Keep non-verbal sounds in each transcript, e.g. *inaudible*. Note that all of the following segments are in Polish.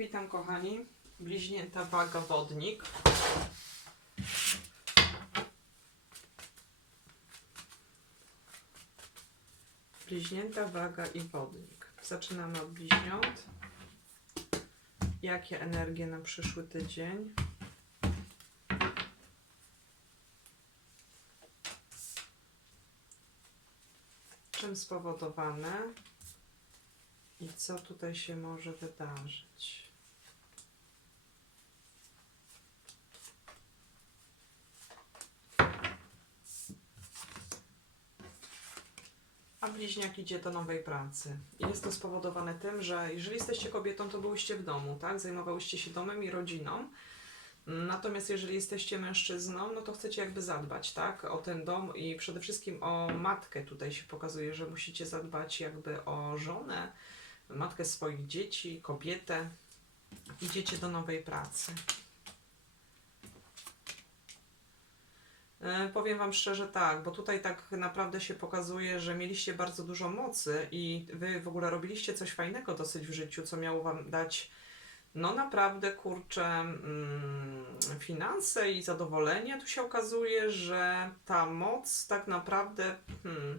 Witam kochani. Bliźnięta waga wodnik. Bliźnięta waga i wodnik. Zaczynamy od bliźniąt. Jakie energie na przyszły tydzień? Czym spowodowane? I co tutaj się może wydarzyć? Bliźniak idzie do nowej pracy. Jest to spowodowane tym, że jeżeli jesteście kobietą, to byłyście w domu, tak? Zajmowałyście się domem i rodziną. Natomiast jeżeli jesteście mężczyzną, no to chcecie jakby zadbać, tak? O ten dom i przede wszystkim o matkę. Tutaj się pokazuje, że musicie zadbać jakby o żonę, matkę swoich dzieci, kobietę. Idziecie do nowej pracy. Powiem Wam szczerze tak, bo tutaj tak naprawdę się pokazuje, że mieliście bardzo dużo mocy i Wy w ogóle robiliście coś fajnego dosyć w życiu, co miało Wam dać no naprawdę kurczę mm, finanse i zadowolenie. Tu się okazuje, że ta moc tak naprawdę hmm,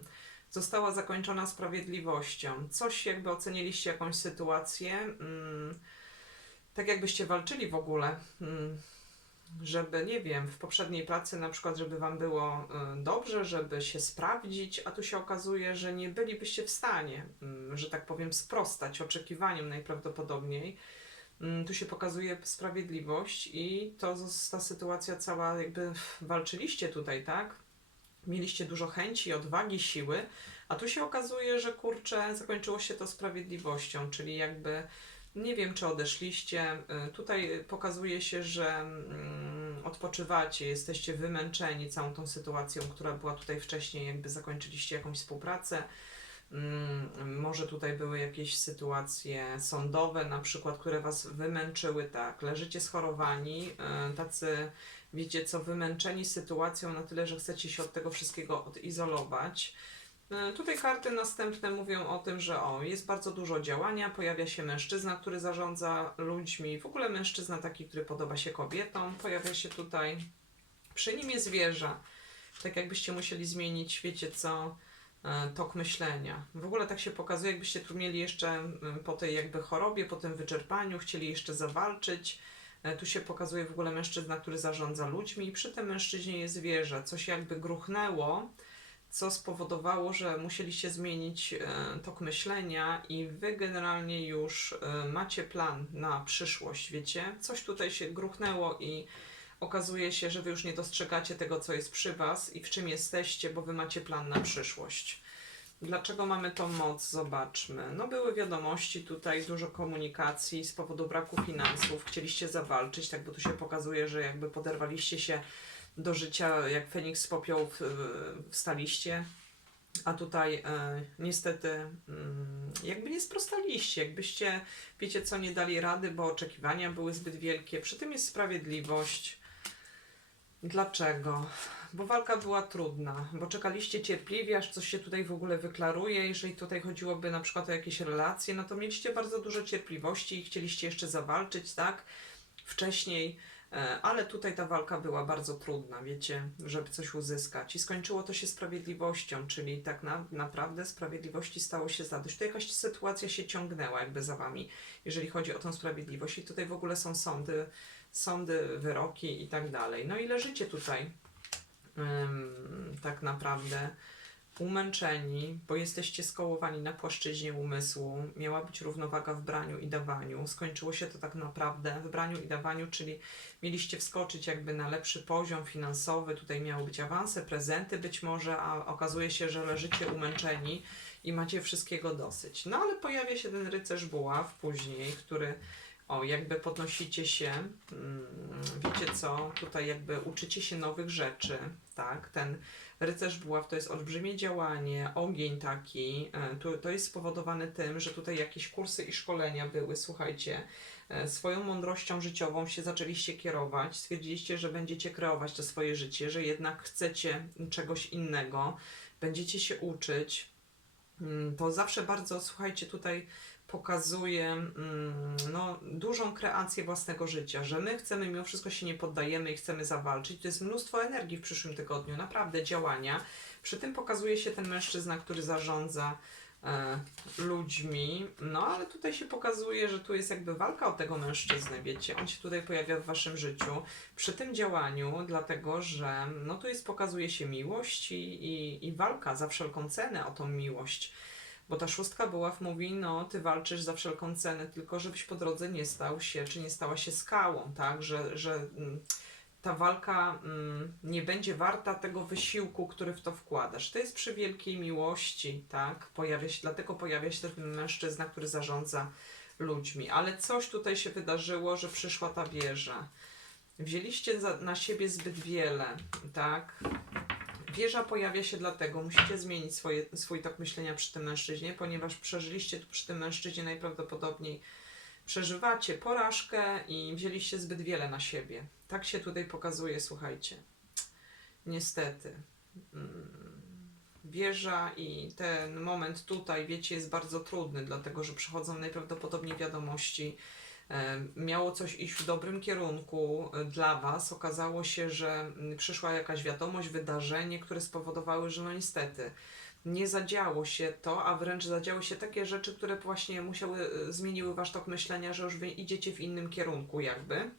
została zakończona sprawiedliwością. Coś jakby oceniliście jakąś sytuację, mm, tak jakbyście walczyli w ogóle. Mm, żeby, nie wiem, w poprzedniej pracy na przykład, żeby Wam było y, dobrze, żeby się sprawdzić, a tu się okazuje, że nie bylibyście w stanie, mm, że tak powiem, sprostać oczekiwaniom najprawdopodobniej. Mm, Tu się pokazuje sprawiedliwość i to ta sytuacja cała, jakby walczyliście tutaj, tak? Mieliście dużo chęci, odwagi, siły, a tu się okazuje, że kurczę, zakończyło się to sprawiedliwością, czyli jakby nie wiem, czy odeszliście. Y, Tutaj pokazuje się, że mm, odpoczywacie, jesteście wymęczeni całą tą sytuacją, która była tutaj wcześniej, jakby zakończyliście jakąś współpracę. Mm, Może tutaj były jakieś sytuacje sądowe, na przykład, które was wymęczyły, tak, leżycie schorowani, y, tacy, wiecie co, wymęczeni sytuacją na tyle, że chcecie się od tego wszystkiego odizolować. Y, Tutaj karty następne mówią o tym, że o, jest bardzo dużo działania, pojawia się mężczyzna, który zarządza ludźmi, w ogóle mężczyzna taki, który podoba się kobietom, pojawia się tutaj, przy nim jest wieża, tak jakbyście musieli zmienić, wiecie co, e, tok myślenia. W ogóle tak się pokazuje, jakbyście tu mieli jeszcze po tej jakby chorobie, po tym wyczerpaniu, chcieli jeszcze zawalczyć. E, Tu się pokazuje w ogóle mężczyzna, który zarządza ludźmi i przy tym mężczyźnie jest wieża. Coś jakby gruchnęło, co spowodowało, że musieliście zmienić e, tok myślenia i wy generalnie już e, macie plan na przyszłość, wiecie? Coś tutaj się gruchnęło i okazuje się, że wy już nie dostrzegacie tego, co jest przy was i w czym jesteście, bo wy macie plan na przyszłość. Dlaczego mamy tą moc? Zobaczmy. No były wiadomości tutaj, dużo komunikacji z powodu braku finansów. Chcieliście zawalczyć, tak, bo tu się pokazuje, że jakby poderwaliście się do życia, jak Feniks z popiołów yy, wstaliście, a tutaj e, niestety mm, jakby nie sprostaliście, jakbyście, wiecie co, nie dali rady, bo oczekiwania były zbyt wielkie. Przy tym jest sprawiedliwość. Dlaczego? Bo walka była trudna, bo czekaliście cierpliwie, aż coś się tutaj w ogóle wyklaruje. Jeżeli tutaj chodziłoby na przykład o jakieś relacje, no to mieliście bardzo dużo cierpliwości i chcieliście jeszcze zawalczyć, tak? Wcześniej, e, ale tutaj ta walka była bardzo trudna, wiecie, żeby coś uzyskać. I skończyło to się sprawiedliwością, czyli tak na, naprawdę sprawiedliwości stało się zadość. Tu jakaś sytuacja się ciągnęła jakby za wami, jeżeli chodzi o tą sprawiedliwość. I tutaj w ogóle są sądy, sądy, wyroki i tak dalej. No i leżycie tutaj tak naprawdę umęczeni, bo jesteście skołowani na płaszczyźnie umysłu. Miała być równowaga w braniu i dawaniu. Skończyło się to tak naprawdę w braniu i dawaniu, czyli mieliście wskoczyć jakby na lepszy poziom finansowy. Tutaj miały być awanse, prezenty być może, a okazuje się, że leżycie umęczeni i macie wszystkiego dosyć. No ale pojawia się ten rycerz buław później, który o, jakby podnosicie się, mm, wiecie co, tutaj jakby uczycie się nowych rzeczy, tak, ten rycerz buław to jest olbrzymie działanie, ogień taki, e, tu, to jest spowodowane tym, że tutaj jakieś kursy i szkolenia były, słuchajcie, e, swoją mądrością życiową się zaczęliście kierować, stwierdziliście, że będziecie kreować to swoje życie, że jednak chcecie czegoś innego, będziecie się uczyć, Mm, to zawsze bardzo, słuchajcie, tutaj pokazuje mm, no, dużą kreację własnego życia, że my chcemy, mimo wszystko się nie poddajemy i chcemy zawalczyć. To jest mnóstwo energii w przyszłym tygodniu, naprawdę działania. Przy tym pokazuje się ten mężczyzna, który zarządza e, ludźmi, no ale tutaj się pokazuje, że tu jest jakby walka o tego mężczyznę, wiecie, on się tutaj pojawia w waszym życiu przy tym działaniu, dlatego że no tu jest, pokazuje się miłość i, i, i walka za wszelką cenę o tą miłość. Bo ta szóstka buław mówi, no ty walczysz za wszelką cenę, tylko żebyś po drodze nie stał się, czy nie stała się skałą, tak, że, że mm, ta walka mm, nie będzie warta tego wysiłku, który w to wkładasz. To jest przy wielkiej miłości, tak, pojawia się, dlatego pojawia się ten mężczyzna, który zarządza ludźmi. Ale coś tutaj się wydarzyło, że przyszła ta wieża. Wzięliście za, na siebie zbyt wiele, tak? Wieża pojawia się dlatego, musicie zmienić swoje, swój tok myślenia przy tym mężczyźnie, ponieważ przeżyliście tu przy tym mężczyźnie najprawdopodobniej przeżywacie porażkę i wzięliście zbyt wiele na siebie. Tak się tutaj pokazuje, słuchajcie. Niestety. Mm, Wieża i ten moment tutaj, wiecie, jest bardzo trudny, dlatego że przychodzą najprawdopodobniej wiadomości. E, Miało coś iść w dobrym kierunku e, dla Was. Okazało się, że przyszła jakaś wiadomość, wydarzenie, które spowodowały, że no niestety nie zadziało się to, a wręcz zadziały się takie rzeczy, które właśnie musiały, e, zmieniły Wasz tok myślenia, że już Wy idziecie w innym kierunku jakby.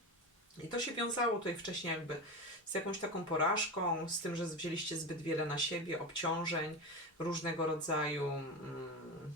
I to się wiązało tutaj wcześniej jakby z jakąś taką porażką, z tym, że wzięliście zbyt wiele na siebie, obciążeń różnego rodzaju. Mm.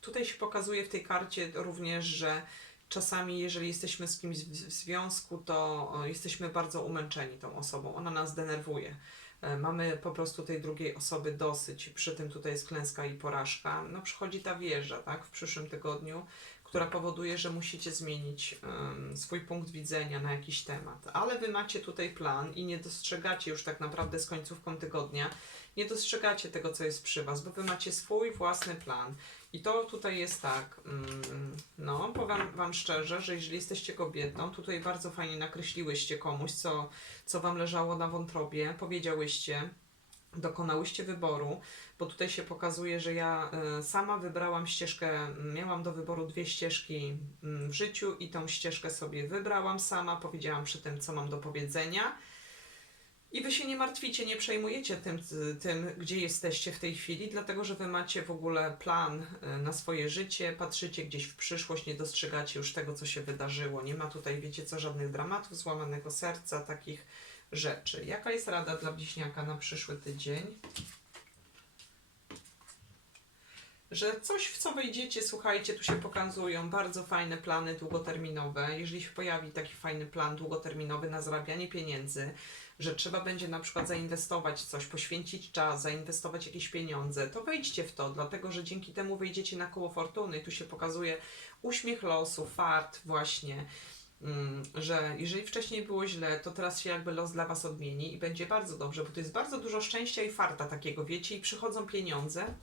Tutaj się pokazuje w tej karcie również, że czasami, jeżeli jesteśmy z kimś w związku, to jesteśmy bardzo umęczeni tą osobą. Ona nas denerwuje. E, Mamy po prostu tej drugiej osoby dosyć. Przy tym tutaj jest klęska i porażka. No przychodzi ta wieża, tak, w przyszłym tygodniu, która powoduje, że musicie zmienić em, swój punkt widzenia na jakiś temat. Ale wy macie tutaj plan i nie dostrzegacie już tak naprawdę z końcówką tygodnia, nie dostrzegacie tego, co jest przy was, bo wy macie swój własny plan. I to tutaj jest tak, mm, no powiem Wam szczerze, że jeżeli jesteście kobietą, tutaj bardzo fajnie nakreśliłyście komuś, co, co Wam leżało na wątrobie, powiedziałyście, dokonałyście wyboru, bo tutaj się pokazuje, że ja e, sama wybrałam ścieżkę, miałam do wyboru dwie ścieżki w życiu i tą ścieżkę sobie wybrałam sama, powiedziałam przy tym, co mam do powiedzenia. I wy się nie martwicie, nie przejmujecie tym, tym, gdzie jesteście w tej chwili, dlatego że wy macie w ogóle plan e, na swoje życie, patrzycie gdzieś w przyszłość, nie dostrzegacie już tego, co się wydarzyło. Nie ma tutaj, wiecie co, żadnych dramatów, złamanego serca, takich rzeczy. Jaka jest rada dla bliźniaka na przyszły tydzień? Że coś, w co wejdziecie, słuchajcie, tu się pokazują bardzo fajne plany długoterminowe. Jeżeli się pojawi taki fajny plan długoterminowy na zarabianie pieniędzy, że trzeba będzie na przykład zainwestować coś, poświęcić czas, zainwestować jakieś pieniądze, to wejdźcie w to, dlatego że dzięki temu wyjdziecie na koło fortuny. Tu się pokazuje uśmiech losu, fart właśnie. Mm, że jeżeli wcześniej było źle, to teraz się jakby los dla Was odmieni i będzie bardzo dobrze, bo to jest bardzo dużo szczęścia i farta takiego, wiecie, i przychodzą pieniądze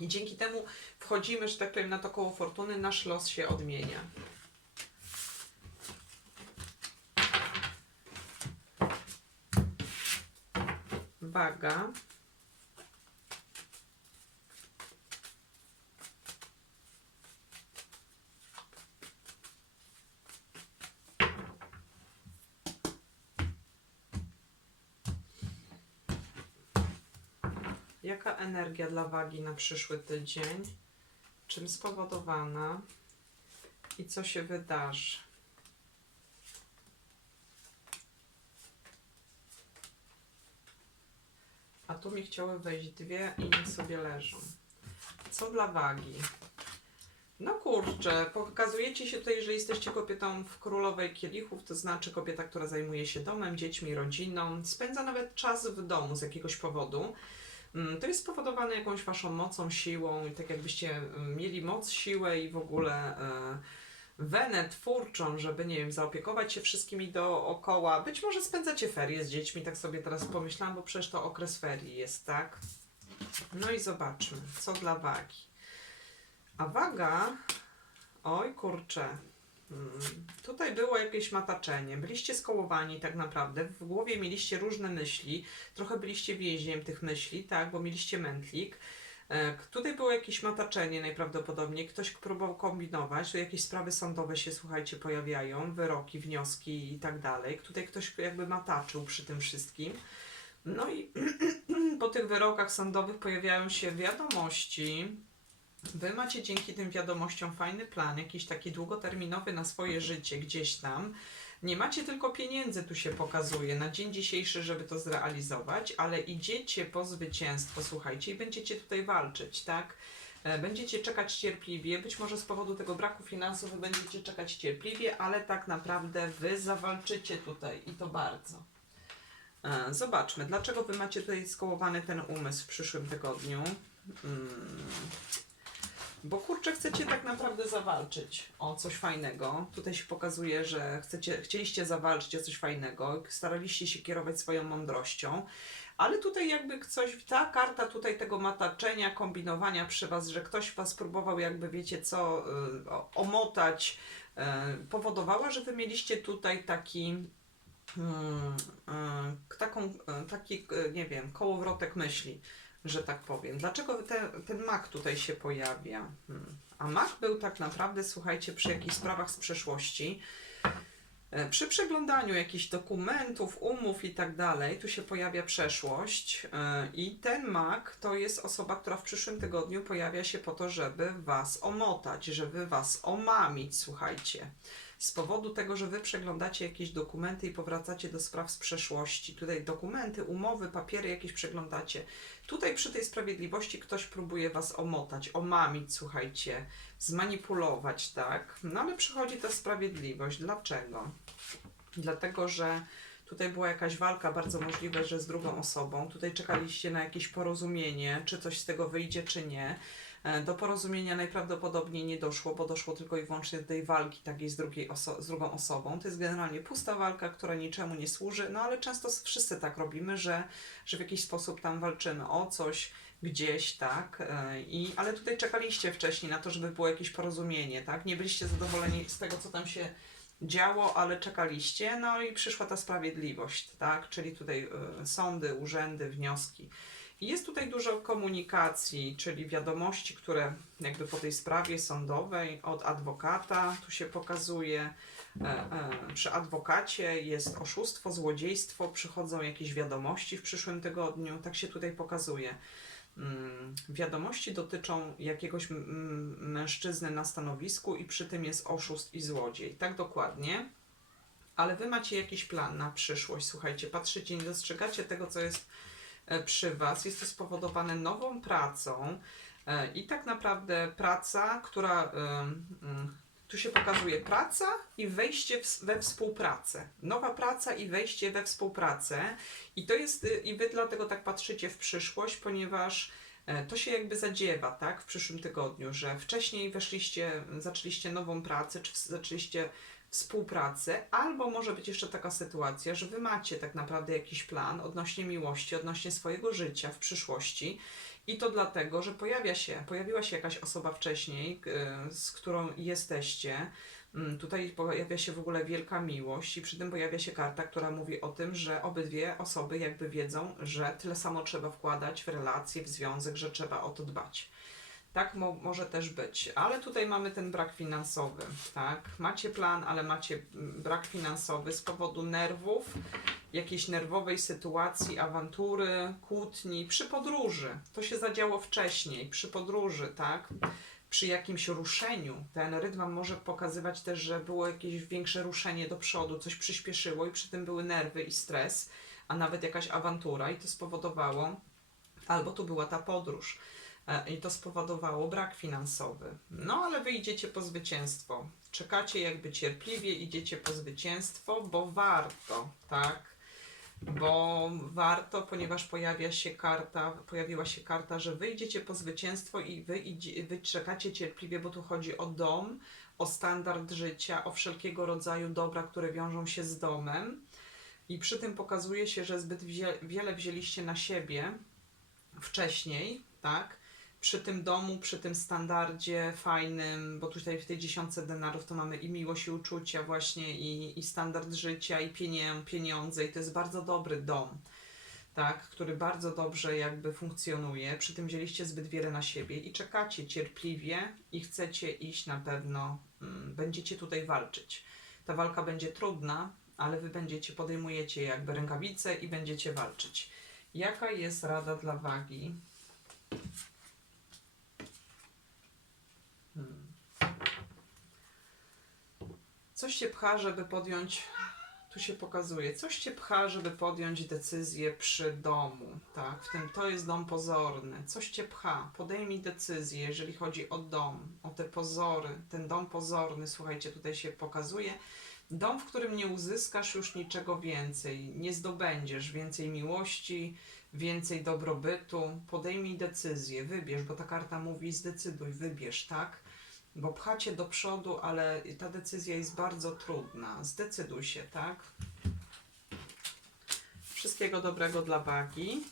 i dzięki temu wchodzimy, że tak powiem, na to koło fortuny, nasz los się odmienia. Waga. Jaka energia dla wagi na przyszły tydzień? Czym spowodowana? I co się wydarzy? A tu mi chciały wejść dwie i niech sobie leżą. Co dla wagi? No kurczę, pokazujecie się tutaj, że jesteście kobietą w królowej kielichów, to znaczy kobieta, która zajmuje się domem, dziećmi, rodziną, spędza nawet czas w domu z jakiegoś powodu. Mm, To jest spowodowane jakąś waszą mocą, siłą, i tak jakbyście mm, mieli moc, siłę i w ogóle e, wenę twórczą, żeby, nie wiem, zaopiekować się wszystkimi dookoła. Być może spędzacie ferie z dziećmi, tak sobie teraz pomyślałam, bo przecież to okres ferii jest, tak? No i zobaczmy, co dla wagi. A waga, oj kurczę, tutaj było jakieś mataczenie, byliście skołowani tak naprawdę, w głowie mieliście różne myśli, trochę byliście więźniem tych myśli, tak, bo mieliście mętlik. E, Tutaj było jakieś mataczenie najprawdopodobniej, ktoś próbował kombinować, tu jakieś sprawy sądowe się, słuchajcie, pojawiają, wyroki, wnioski i tak dalej. Tutaj ktoś jakby mataczył przy tym wszystkim. No i *clears throat* po tych wyrokach sądowych pojawiają się wiadomości. Wy macie dzięki tym wiadomościom fajny plan, jakiś taki długoterminowy na swoje życie gdzieś tam. Nie macie tylko pieniędzy, tu się pokazuje, na dzień dzisiejszy, żeby to zrealizować, ale idziecie po zwycięstwo, słuchajcie, i będziecie tutaj walczyć, tak? E, Będziecie czekać cierpliwie, być może z powodu tego braku finansów wy będziecie czekać cierpliwie, ale tak naprawdę wy zawalczycie tutaj i to bardzo. E, Zobaczmy, dlaczego wy macie tutaj skołowany ten umysł w przyszłym tygodniu. Mm. Bo kurczę, chcecie tak naprawdę zawalczyć o coś fajnego. Tutaj się pokazuje, że chcecie, chcieliście zawalczyć o coś fajnego, staraliście się kierować swoją mądrością, ale tutaj jakby coś, ta karta tutaj tego mataczenia, kombinowania przy was, że ktoś was próbował jakby wiecie co, y, omotać, y, powodowała, że wy mieliście tutaj taki mm, y, taką, taki, nie wiem, kołowrotek myśli że tak powiem. Dlaczego ten, ten mak tutaj się pojawia? Hmm. A mak był tak naprawdę, słuchajcie, przy jakichś sprawach z przeszłości, e, przy przeglądaniu jakichś dokumentów, umów i tak dalej, tu się pojawia przeszłość e, i ten mak to jest osoba, która w przyszłym tygodniu pojawia się po to, żeby was omotać, żeby was omamić, słuchajcie. Z powodu tego, że wy przeglądacie jakieś dokumenty i powracacie do spraw z przeszłości. Tutaj dokumenty, umowy, papiery jakieś przeglądacie. Tutaj przy tej sprawiedliwości ktoś próbuje was omotać, omamić, słuchajcie, zmanipulować, tak? No ale przychodzi ta sprawiedliwość. Dlaczego? Dlatego, że tutaj była jakaś walka, bardzo możliwe, że z drugą osobą. Tutaj czekaliście na jakieś porozumienie, czy coś z tego wyjdzie, czy nie. E, Do porozumienia najprawdopodobniej nie doszło, bo doszło tylko i wyłącznie do tej walki takiej z, drugiej z drugą osobą. To jest generalnie pusta walka, która niczemu nie służy, no ale często wszyscy tak robimy, że, że w jakiś sposób tam walczymy o coś, gdzieś, tak? E, I, ale tutaj czekaliście wcześniej na to, żeby było jakieś porozumienie, tak? Nie byliście zadowoleni z tego, co tam się działo, ale czekaliście, no i przyszła ta sprawiedliwość, tak? Czyli tutaj e, sądy, urzędy, wnioski. Jest tutaj dużo komunikacji, czyli wiadomości, które jakby po tej sprawie sądowej od adwokata tu się pokazuje. E, e, przy adwokacie jest oszustwo, złodziejstwo, przychodzą jakieś wiadomości w przyszłym tygodniu, tak się tutaj pokazuje. Mm, Wiadomości dotyczą jakiegoś mężczyzny na stanowisku i przy tym jest oszust i złodziej. Tak dokładnie. Ale wy macie jakiś plan na przyszłość. Słuchajcie, patrzycie, nie dostrzegacie tego, co jest przy was. Jest to spowodowane nową pracą. E, I tak naprawdę praca, która em, mm, tu się pokazuje praca i wejście we współpracę. Nowa praca i wejście we współpracę. I to jest, y, i wy dlatego tak patrzycie w przyszłość, ponieważ e, to się jakby zadziewa, tak, w przyszłym tygodniu, że wcześniej weszliście, zaczęliście nową pracę, czy zaczęliście współpracę, albo może być jeszcze taka sytuacja, że wy macie tak naprawdę jakiś plan odnośnie miłości, odnośnie swojego życia w przyszłości i to dlatego, że pojawia się, pojawiła się jakaś osoba wcześniej, z którą jesteście, Mm, Tutaj pojawia się w ogóle wielka miłość i przy tym pojawia się karta, która mówi o tym, że obydwie osoby jakby wiedzą, że tyle samo trzeba wkładać w relacje, w związek, że trzeba o to dbać. Tak mo- może też być, ale tutaj mamy ten brak finansowy, tak? Macie plan, ale macie mm, brak finansowy z powodu nerwów, jakiejś nerwowej sytuacji, awantury, kłótni, przy podróży. To się zadziało wcześniej, przy podróży, tak? przy jakimś ruszeniu. Ten rytm może pokazywać też, że było jakieś większe ruszenie do przodu, coś przyspieszyło i przy tym były nerwy i stres, a nawet jakaś awantura i to spowodowało, albo tu była ta podróż i to spowodowało brak finansowy. No ale wy idziecie po zwycięstwo. Czekacie jakby cierpliwie, idziecie po zwycięstwo, bo warto, tak? bo warto, ponieważ pojawia się karta, pojawiła się karta, że wy idziecie po zwycięstwo i wy, idzie, wy czekacie cierpliwie, bo tu chodzi o dom, o standard życia, o wszelkiego rodzaju dobra, które wiążą się z domem. I przy tym pokazuje się, że zbyt wie, wiele wzięliście na siebie wcześniej, tak? Przy tym domu, przy tym standardzie fajnym, bo tutaj w tej dziesiątce denarów to mamy i miłość, i uczucia, właśnie, i, i standard życia, i pieniądze, i to jest bardzo dobry dom. tak, który bardzo dobrze jakby funkcjonuje. Przy tym wzięliście zbyt wiele na siebie i czekacie cierpliwie i chcecie iść na pewno, mm, będziecie tutaj walczyć. Ta walka będzie trudna, ale wy będziecie, podejmujecie jakby rękawice i będziecie walczyć. Jaka jest rada dla wagi? Coś cię pcha, żeby podjąć, tu się pokazuje, coś cię pcha, żeby podjąć decyzję przy domu, tak? W tym to jest dom pozorny. Coś cię pcha, podejmij decyzję, jeżeli chodzi o dom, o te pozory. Ten dom pozorny, słuchajcie, tutaj się pokazuje. Dom, w którym nie uzyskasz już niczego więcej, nie zdobędziesz więcej miłości, więcej dobrobytu. Podejmij decyzję, wybierz, bo ta karta mówi zdecyduj, wybierz, tak? Bo pchacie do przodu, ale ta decyzja jest bardzo trudna. Zdecyduj się, tak? Wszystkiego dobrego dla wagi.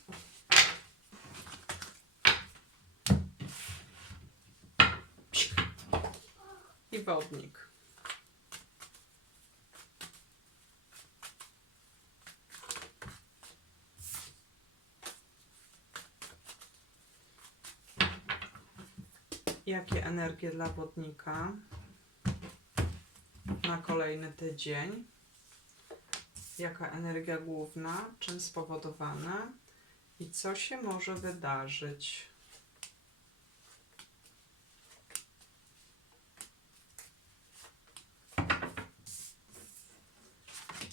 I wodnik. Jakie energie dla wodnika na kolejny tydzień? Jaka energia główna? Czym spowodowana? I co się może wydarzyć?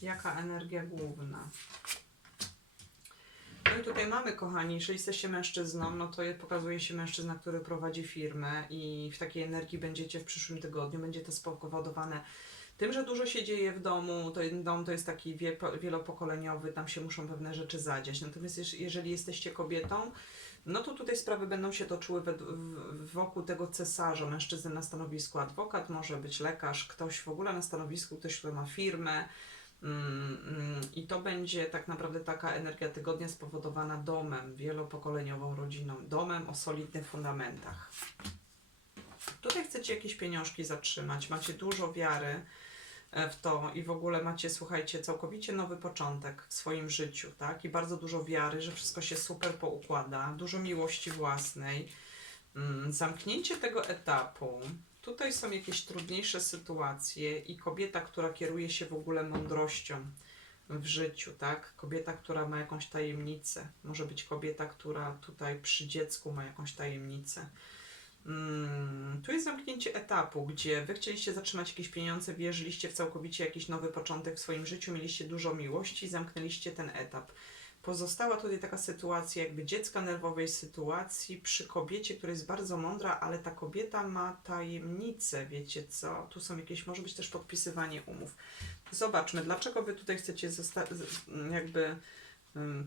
Jaka energia główna? No i tutaj mamy, kochani, jeżeli jesteście mężczyzną, no to je- pokazuje się mężczyzna, który prowadzi firmę i w takiej energii będziecie w przyszłym tygodniu. Będzie to spowodowane tym, że dużo się dzieje w domu. To dom to jest taki wie- wielopokoleniowy, tam się muszą pewne rzeczy zadziać. Natomiast jeż- jeżeli jesteście kobietą, no to tutaj sprawy będą się toczyły wokół tego cesarza, mężczyzny na stanowisku adwokat, może być lekarz, ktoś w ogóle na stanowisku, ktoś, kto ma firmę. Mm, mm, I to będzie tak naprawdę taka energia tygodnia spowodowana domem, wielopokoleniową rodziną, domem o solidnych fundamentach. Tutaj chcecie jakieś pieniążki zatrzymać, macie dużo wiary e, w to i w ogóle macie, słuchajcie, całkowicie nowy początek w swoim życiu, tak? I bardzo dużo wiary, że wszystko się super poukłada, dużo miłości własnej, mm, zamknięcie tego etapu. Tutaj są jakieś trudniejsze sytuacje i kobieta, która kieruje się w ogóle mądrością w życiu, tak? Kobieta, która ma jakąś tajemnicę. Może być kobieta, która tutaj przy dziecku ma jakąś tajemnicę. Mm, tu jest zamknięcie etapu, gdzie wy chcieliście zatrzymać jakieś pieniądze, wierzyliście w całkowicie jakiś nowy początek w swoim życiu, mieliście dużo miłości, zamknęliście ten etap. Pozostała tutaj taka sytuacja, jakby dziecka nerwowej sytuacji przy kobiecie, która jest bardzo mądra, ale ta kobieta ma tajemnicę, wiecie co? Tu są jakieś, może być też podpisywanie umów. Zobaczmy, dlaczego wy tutaj chcecie jakby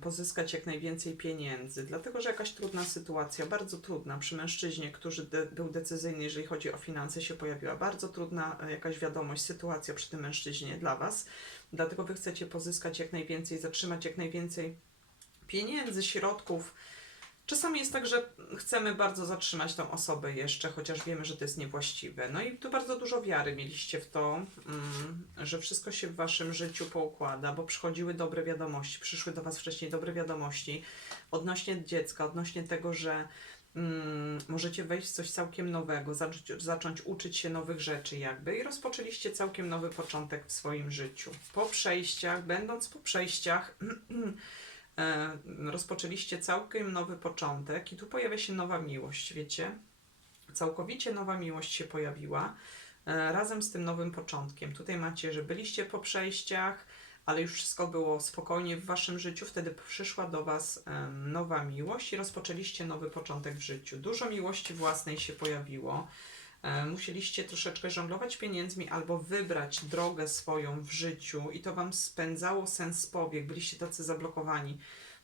pozyskać jak najwięcej pieniędzy. Dlatego, że jakaś trudna sytuacja, bardzo trudna przy mężczyźnie, który de- był decyzyjny, jeżeli chodzi o finanse, się pojawiła. Bardzo trudna e, jakaś wiadomość, sytuacja przy tym mężczyźnie dla Was. Dlatego Wy chcecie pozyskać jak najwięcej, zatrzymać jak najwięcej pieniędzy, środków. Czasami jest tak, że chcemy bardzo zatrzymać tą osobę jeszcze, chociaż wiemy, że to jest niewłaściwe. No i tu bardzo dużo wiary mieliście w to, mm, że wszystko się w waszym życiu poukłada, bo przychodziły dobre wiadomości, przyszły do was wcześniej dobre wiadomości odnośnie dziecka, odnośnie tego, że mm, możecie wejść w coś całkiem nowego, zacząć, zacząć uczyć się nowych rzeczy jakby i rozpoczęliście całkiem nowy początek w swoim życiu. Po przejściach, będąc po przejściach, *clears throat* rozpoczęliście całkiem nowy początek i tu pojawia się nowa miłość, wiecie? Całkowicie nowa miłość się pojawiła e, razem z tym nowym początkiem. Tutaj macie, że byliście po przejściach, ale już wszystko było spokojnie w waszym życiu. Wtedy przyszła do was em, nowa miłość i rozpoczęliście nowy początek w życiu. Dużo miłości własnej się pojawiło. E, Musieliście troszeczkę żonglować pieniędzmi albo wybrać drogę swoją w życiu i to wam spędzało sens powiek. Byliście tacy zablokowani.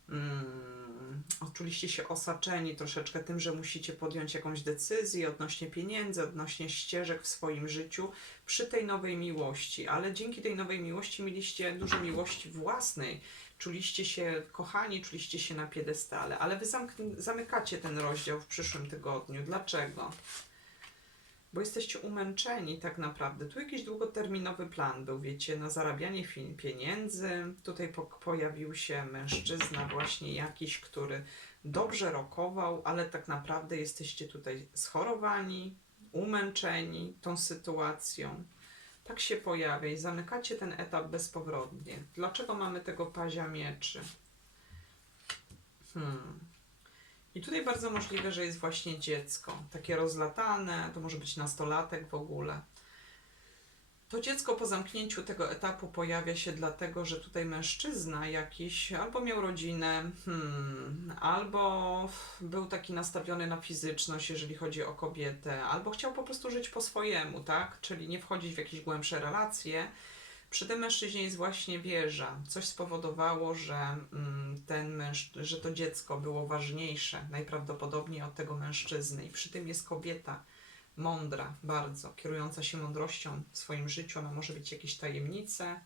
Mm, Odczuliście się osaczeni troszeczkę tym, że musicie podjąć jakąś decyzję odnośnie pieniędzy, odnośnie ścieżek w swoim życiu przy tej nowej miłości, ale dzięki tej nowej miłości mieliście dużo miłości własnej. Czuliście się kochani, czuliście się na piedestale, ale wy zamykacie ten rozdział w przyszłym tygodniu. Dlaczego? Bo jesteście umęczeni tak naprawdę. Tu jakiś długoterminowy plan był, wiecie, na zarabianie pieniędzy. Tutaj po- pojawił się mężczyzna właśnie jakiś, który dobrze rokował, ale tak naprawdę jesteście tutaj schorowani, umęczeni tą sytuacją. Tak się pojawia i zamykacie ten etap bezpowrotnie. Dlaczego mamy tego pazia mieczy? Hmm. I tutaj bardzo możliwe, że jest właśnie dziecko, takie rozlatane, to może być nastolatek w ogóle. To dziecko po zamknięciu tego etapu pojawia się dlatego, że tutaj mężczyzna jakiś albo miał rodzinę, hmm, albo był taki nastawiony na fizyczność, jeżeli chodzi o kobietę, albo chciał po prostu żyć po swojemu, tak? Czyli nie wchodzić w jakieś głębsze relacje. Przy tym mężczyźnie jest właśnie wieża. Coś spowodowało, że mm, ten męż, że to dziecko było ważniejsze najprawdopodobniej od tego mężczyzny. I przy tym jest kobieta mądra, bardzo, kierująca się mądrością w swoim życiu. Ona może być jakieś tajemnice.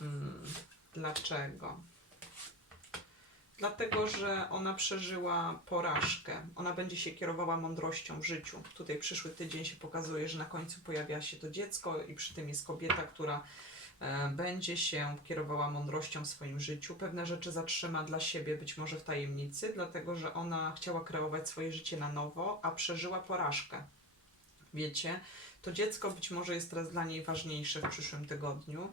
Mm, dlaczego? Dlatego, że ona przeżyła porażkę. Ona będzie się kierowała mądrością w życiu. Tutaj przyszły tydzień się pokazuje, że na końcu pojawia się to dziecko i przy tym jest kobieta, która będzie się kierowała mądrością w swoim życiu. Pewne rzeczy zatrzyma dla siebie, być może w tajemnicy, dlatego że ona chciała kreować swoje życie na nowo, a przeżyła porażkę. Wiecie, to dziecko być może jest teraz dla niej ważniejsze w przyszłym tygodniu.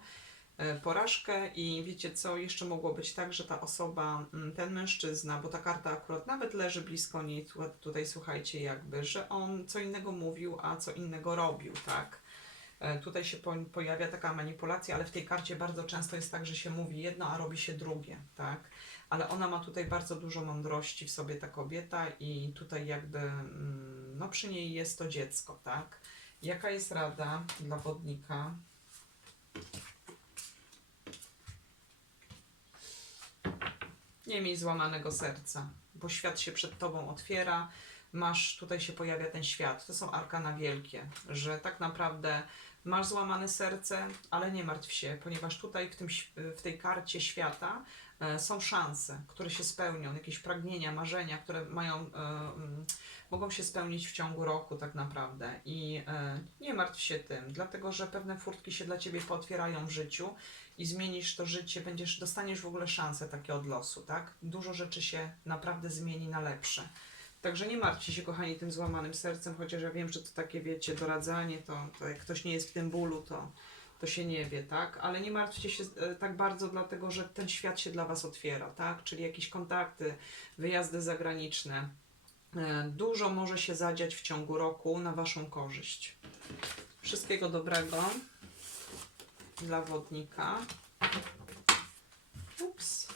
E, Porażkę i wiecie co, jeszcze mogło być tak, że ta osoba, mm, ten mężczyzna, bo ta karta akurat nawet leży blisko niej, tu- tutaj słuchajcie jakby, że on co innego mówił, a co innego robił, tak? E, Tutaj się po, pojawia taka manipulacja, ale w tej karcie bardzo często jest tak, że się mówi jedno, a robi się drugie, tak? Ale ona ma tutaj bardzo dużo mądrości w sobie, ta kobieta, i tutaj jakby, mm, no przy niej jest to dziecko, tak? Jaka jest rada dla wodnika? Nie miej złamanego serca, bo świat się przed tobą otwiera. Masz, tutaj się pojawia ten świat. To są arkana wielkie, że tak naprawdę masz złamane serce, ale nie martw się, ponieważ tutaj w, tym, w tej karcie świata e, są szanse, które się spełnią, jakieś pragnienia, marzenia, które mają, e, mm, mogą się spełnić w ciągu roku tak naprawdę. I e, nie martw się tym, dlatego że pewne furtki się dla ciebie pootwierają w życiu i zmienisz to życie, będziesz, dostaniesz w ogóle szanse takie od losu, tak? Dużo rzeczy się naprawdę zmieni na lepsze. Także nie martwcie się, kochani, tym złamanym sercem, chociaż ja wiem, że to takie, wiecie, doradzanie, to, to jak ktoś nie jest w tym bólu, to, to się nie wie, tak? Ale nie martwcie się e, tak bardzo, dlatego że ten świat się dla Was otwiera, tak? Czyli jakieś kontakty, wyjazdy zagraniczne. E, Dużo może się zadziać w ciągu roku na Waszą korzyść. Wszystkiego dobrego dla wodnika. Ups.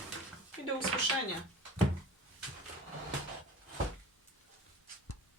I do usłyszenia.